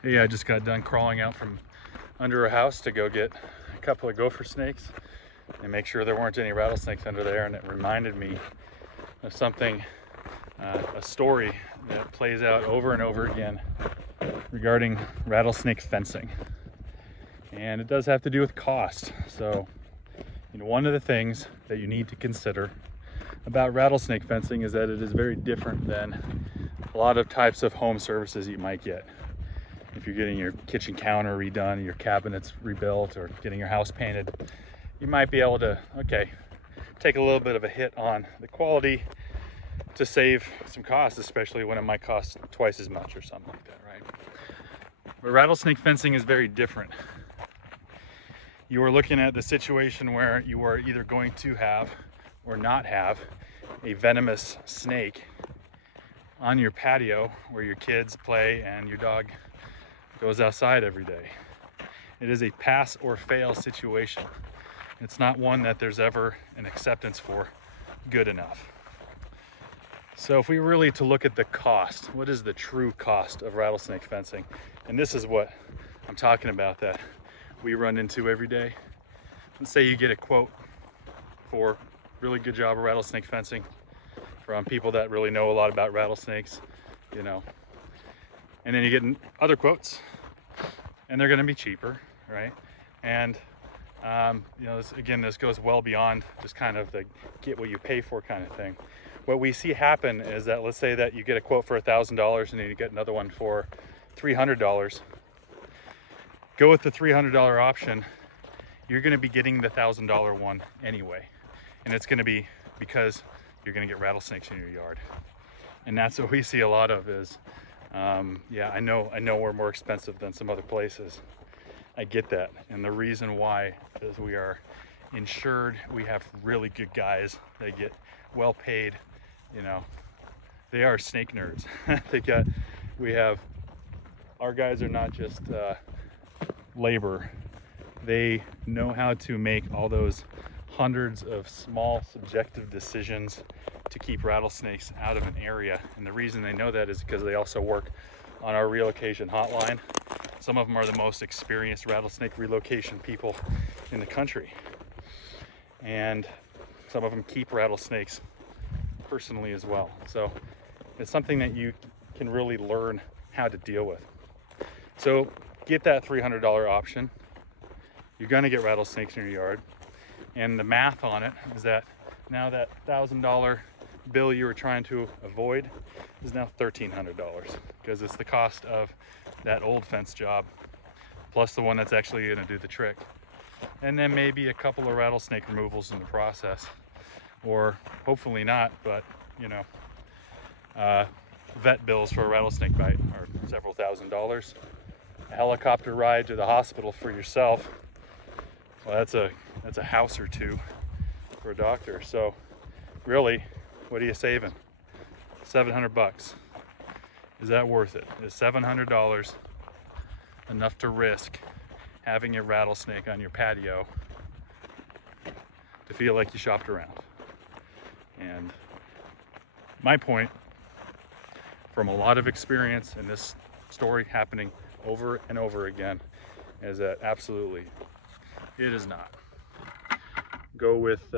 Hey, I just got done crawling out from under a house to go get a couple of gopher snakes and make sure there weren't any rattlesnakes under there, and it reminded me of something, a story that plays out over and over again regarding rattlesnake fencing. And it does have to do with cost. So, one of the things that you need to consider about rattlesnake fencing is that it is very different than a lot of types of home services you might get. If you're getting your kitchen counter redone, your cabinets rebuilt, or getting your house painted, you might be able to, take a little bit of a hit on the quality to save some costs, especially when it might cost twice as much or something like that, right? But rattlesnake fencing is very different. You are looking at the situation where you are either going to have or not have a venomous snake on your patio where your kids play and your dog goes outside every day. It is a pass or fail situation. It's not one that there's ever an acceptance for good enough. So if we were really to look at the cost, what is the true cost of rattlesnake fencing? And this is what I'm talking about that we run into every day. Let's say you get a quote for really good job of rattlesnake fencing from people that really know a lot about rattlesnakes, and then you get other quotes and they're going to be cheaper, right? And this goes well beyond just kind of the get what you pay for kind of thing. What we see happen is that, let's say that you get a quote for $1,000 and then you get another one for $300. Go with the $300 option. You're going to be getting the $1,000 one anyway, and it's going to be because you're going to get rattlesnakes in your yard. And that's what we see a lot of is, I know we're more expensive than some other places. I get that. And the reason why is we are insured. We have really good guys. They get well paid. They are snake nerds. Our guys are not just labor. They know how to make all those hundreds of small subjective decisions to keep rattlesnakes out of an area. And the reason they know that is because they also work on our relocation hotline. Some of them are the most experienced rattlesnake relocation people in the country. And some of them keep rattlesnakes personally as well. So it's something that you can really learn how to deal with. So get that $300 option. You're gonna get rattlesnakes in your yard. And the math on it is that now that $1,000 bill you were trying to avoid is now $1,300, because it's the cost of that old fence job plus the one that's actually going to do the trick, and then maybe a couple of rattlesnake removals in the process, or hopefully not, but vet bills for a rattlesnake bite are several $1,000s. A helicopter ride to the hospital for yourself, well, that's a house or two for a doctor. So really, what are you saving? $700. Is that worth it? Is $700 enough to risk having a rattlesnake on your patio to feel like you shopped around? And my point, from a lot of experience in this story happening over and over again, is that absolutely it is not. Go with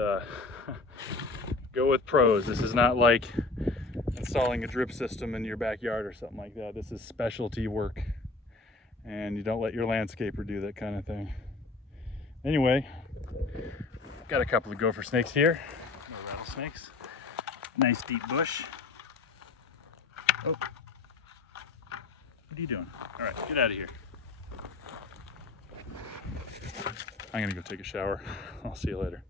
pros. This is not like installing a drip system in your backyard or something like that. This is specialty work, and you don't let your landscaper do that kind of thing. Anyway, got a couple of gopher snakes here, or rattlesnakes. Nice deep bush. Oh, what are you doing? All right, get out of here. I'm gonna go take a shower. I'll see you later.